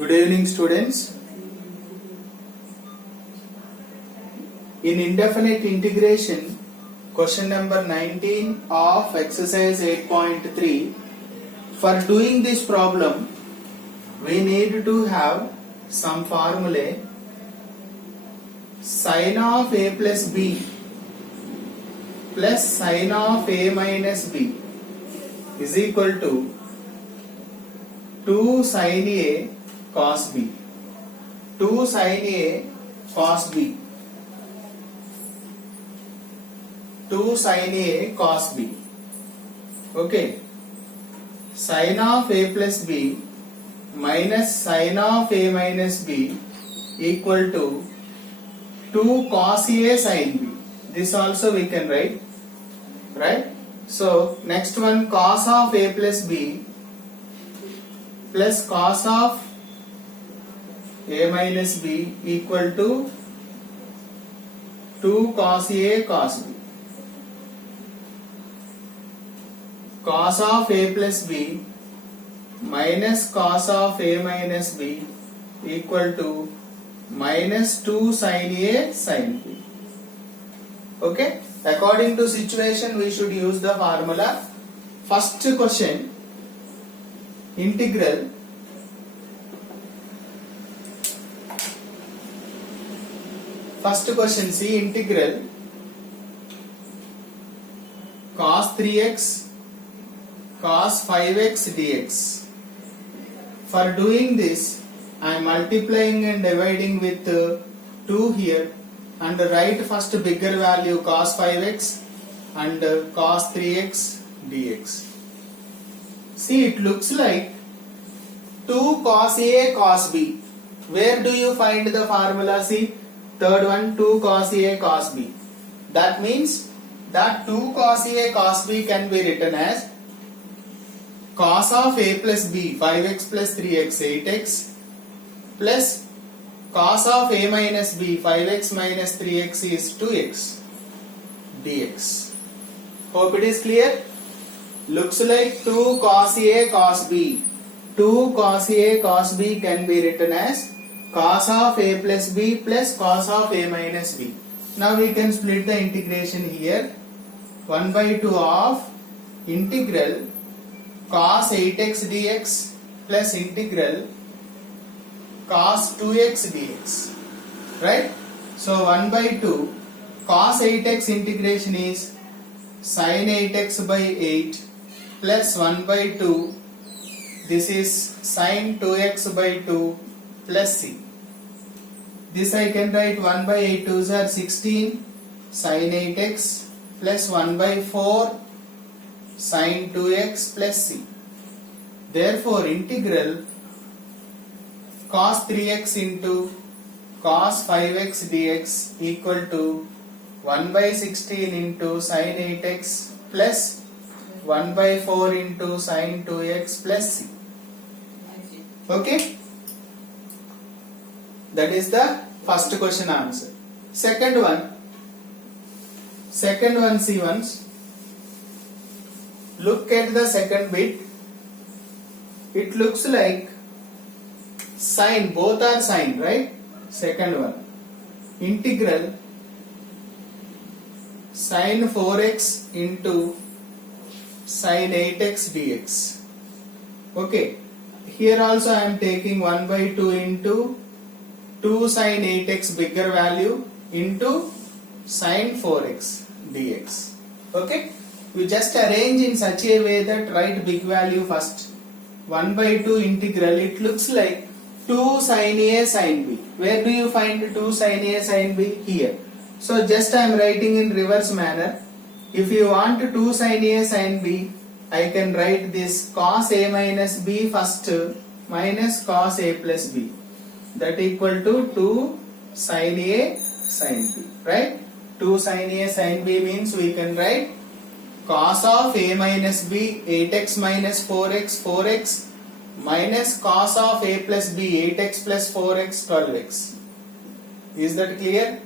Good evening, students. In indefinite integration, question number 19 of exercise 8.3. For doing this problem, we need to have some formulae. Sin of a plus b plus sin of a minus b is equal to 2 sin a cos b. 2 sin a cos b. 2 sin a cos b. Okay. Sin of a plus b minus sin of a minus b equal to 2 cos a sin b. This also we can write. Right? So, next one cos of a plus b plus cos of a minus b equal to 2 cos a cos b. Cos of a plus b minus cos of a minus b equal to minus 2 sin a sin b. Okay? According to situation, we should use the formula. First question, integral see integral cos 3x cos 5x dx. For doing this, I am multiplying and dividing with 2 here and write first bigger value cos 5x and cos 3x dx. See, it looks like 2 cos a cos b. Where do you find the formula? See, third one, 2 cos a cos b. That means that 2 cos a cos b can be written as cos of a plus b 5x plus 3x 8x plus cos of a minus b 5x minus 3x is 2x dx. Hope it is clear. Looks like 2 cos a cos b. 2 cos a cos b can be written as cos of a plus b plus cos of a minus b. Now we can split the integration here. 1 by 2 of integral cos 8x dx plus integral cos 2x dx. Right? So 1 by 2 cos 8x integration is sin 8x by 8 plus 1 by 2. This is sin 2x by 2 plus c. This I can write 1 by 8 2s are 16 sin 8x plus 1 by 4 sin 2x plus c. Therefore, integral cos 3x into cos 5x dx equal to 1 by 16 into sin 8x plus 1 by 4 into sin 2x plus c. Okay? That is the first question answer. Second one see once. Look at the second bit. It looks like sine, both are sine, right? Second one, integral sin 4x into sin 8x dx. Okay, here also I am taking 1 by 2 into 2 sin 8x bigger value into sin 4x dx. Okay, we just arrange in such a way that write big value first. 1 by 2 integral, it looks like 2 sin a sin b. Where do you find 2 sin a sin b? Here. So just I am writing in reverse manner. If you want 2 sin a sin b, I can write this cos a minus b first minus cos a plus b. That equal to 2 sin a sin b. Right? 2 sin a sin b means we can write cos of a minus b 8x minus 4x 4x minus cos of a plus b 8x plus 4x 12x. Is that clear?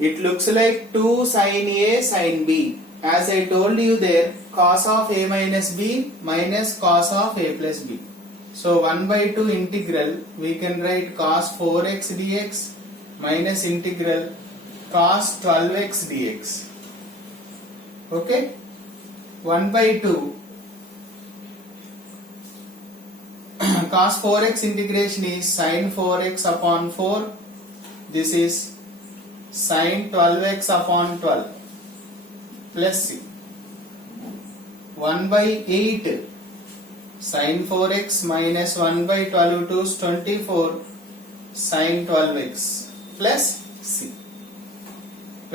It looks like 2 sin a sin b. As I told you there, cos of a minus b minus cos of a plus b. So 1 by 2 integral, we can write cos 4x dx minus integral cos 12x dx. Okay, 1 by 2 cos 4x integration is sin 4x upon 4. This is sin 12x upon 12 plus c. 1 by 8 sin 4x minus 1 by 12 to 24 sin 12x plus c.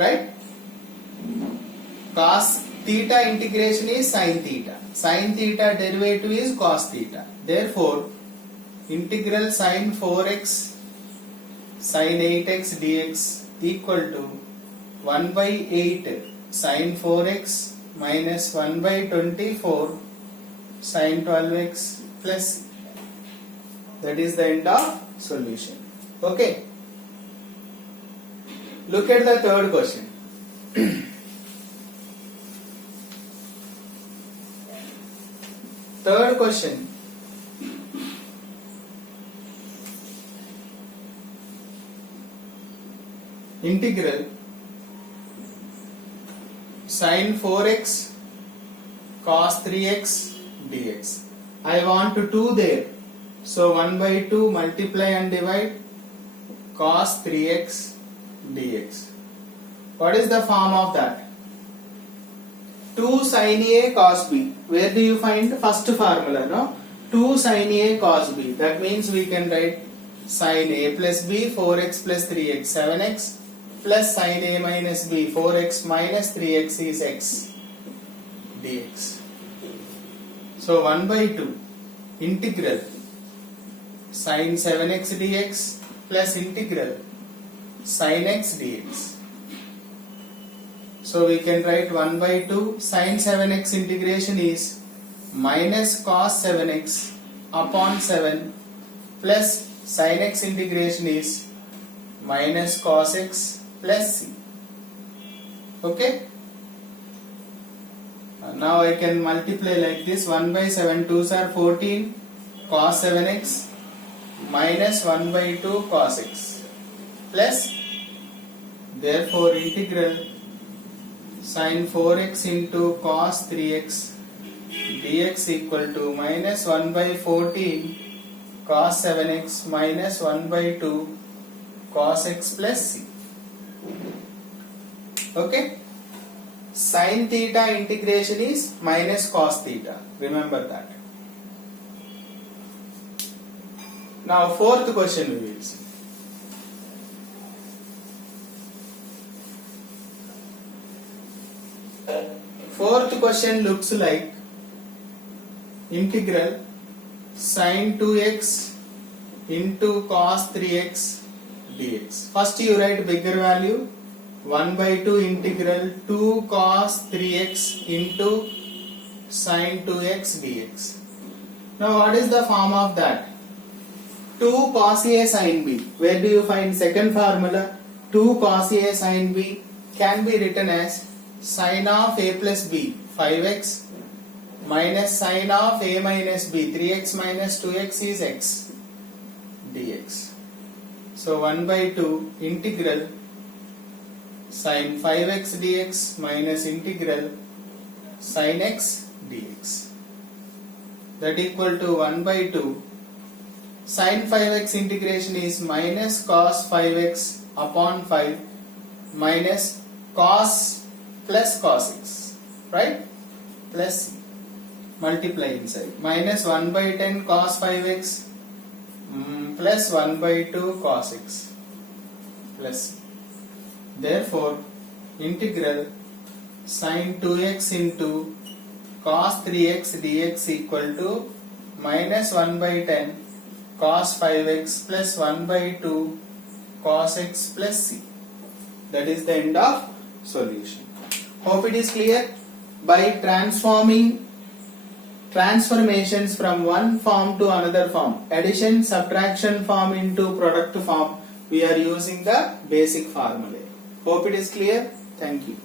Right? Cos theta integration is sin theta. Sin theta derivative is cos theta. Therefore, integral sin 4x sin 8x dx equal to 1 by 8 sin 4x minus 1 by 24 sin 12x plus. That is the end of solution. Okay. Look at the third question. Third question. Integral sin 4x cos 3x dx. I want 2 there. So 1 by 2 multiply and divide cos 3x dx. What is the form of that? 2 sin A cos B. Where do you find first formula? No? 2 sin A cos B. That means we can write sin A plus B 4x plus 3x 7x plus sin A minus B 4x minus 3x is x dx. So 1 by 2 integral sin 7x dx plus integral sin x dx. So we can write 1 by 2 sin 7x integration is minus cos 7x upon 7 plus sin x integration is minus cos x plus c. Okay. Now I can multiply like this. 1 by 7 2s are 14 cos 7x minus 1 by 2 cos x plus, therefore integral sin 4x into cos 3x dx equal to minus 1 by 14 cos 7x minus 1 by 2 cos x plus c. Okay. Sin theta integration is minus cos theta. Remember that. Now fourth question we will see. Fourth question looks like integral sin 2x into cos 3x dx. First you write bigger value 1 by 2 integral 2 cos 3x into sin 2x dx. Now what is the form of that? 2 cos A sin B. Where do you find second formula? 2 cos A sin B can be written as sin of A plus B 5x minus sin of A minus B 3x minus 2x is x dx. So 1 by 2 integral sin 5x dx minus integral sin x dx. That equal to 1 by 2 sin 5x integration is minus cos 5x upon 5 minus cos plus cos x, right? Plus multiply inside minus 1 by 10 cos 5x plus 1 by 2 cos x plus. Therefore integral sin 2x into cos 3x dx equal to minus 1 by 10 cos 5x plus 1 by 2 cos x plus c. That is the end of solution. Hope it is clear. By transformations from one form to another form, addition, subtraction form into product form, we are using the basic formula. Hope it is clear. Thank you.